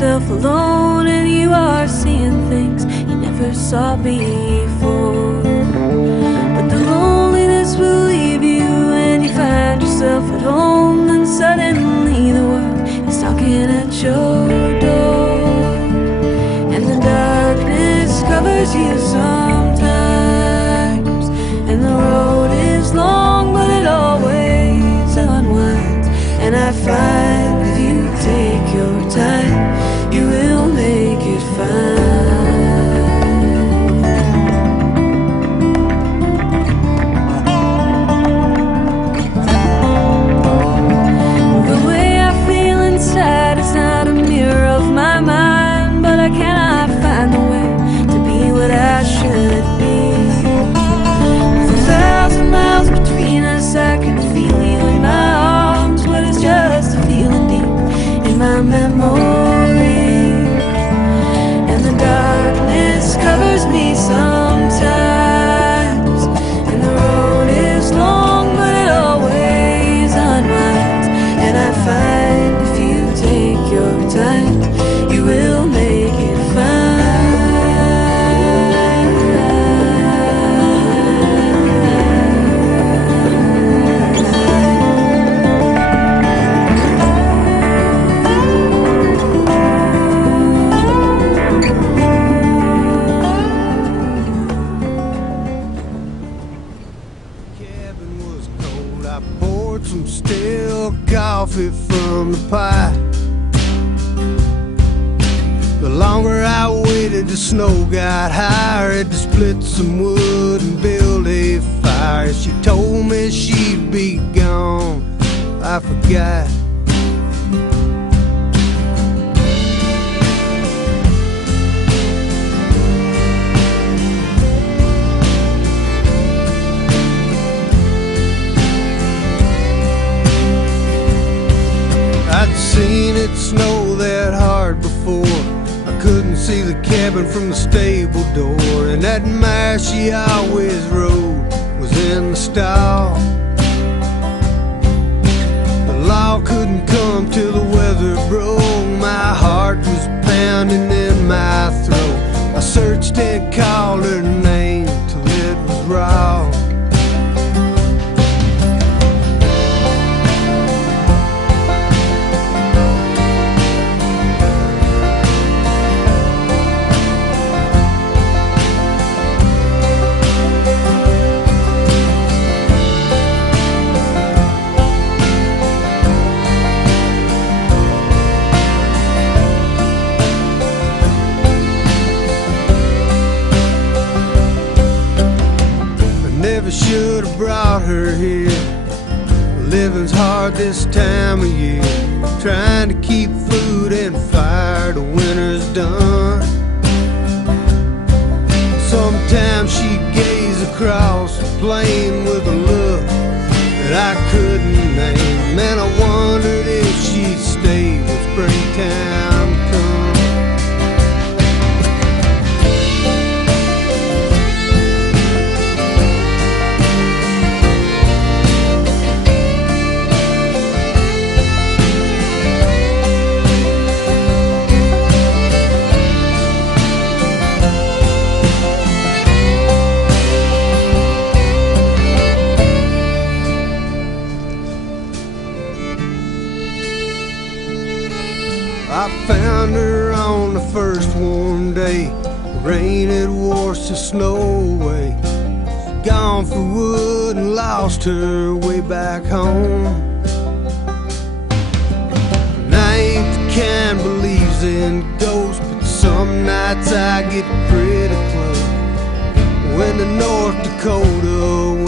yourself alone, and you are seeing things you never saw before. But the loneliness will leave you, and you find yourself at home, and suddenly the world is knocking at your door, and the darkness covers you sometimes, and the road is long, but it always unwinds. And I find if you take your time, you will make it fine. The way I feel inside is not a mirror of my mind, but I cannot find the way to be what I should be. With 1,000 miles between us, I can feel you in my arms, but it's just a feeling deep in my memory. And the darkness covers me sometimes, and the road is long, but it always unwinds. And I find if you take your time, you will make it fine. Cabin was cold. I poured some stale coffee from the pie. The longer I waited, the snow got higher. Had to split some wood and build a fire. She told me she'd be gone. I forgot. I'd seen it snow that hard before. I couldn't see the cabin from the stable door, and that mare she always rode was in the stall. The law couldn't come till the weather broke. My heart was pounding in my throat. I searched and called her name till it was raw. Never should have brought her here. Living's hard this time of year. Trying to keep food and fire, the winter's done. Sometimes she'd gaze across the plain with a look that I couldn't name. Man, I wondered if she'd stay when springtime come. I found her on the first warm day. The rain had washed the snow away. She'd gone for wood and lost her way back home. And I ain't the kind believes in ghosts, but some nights I get pretty close. When the North Dakota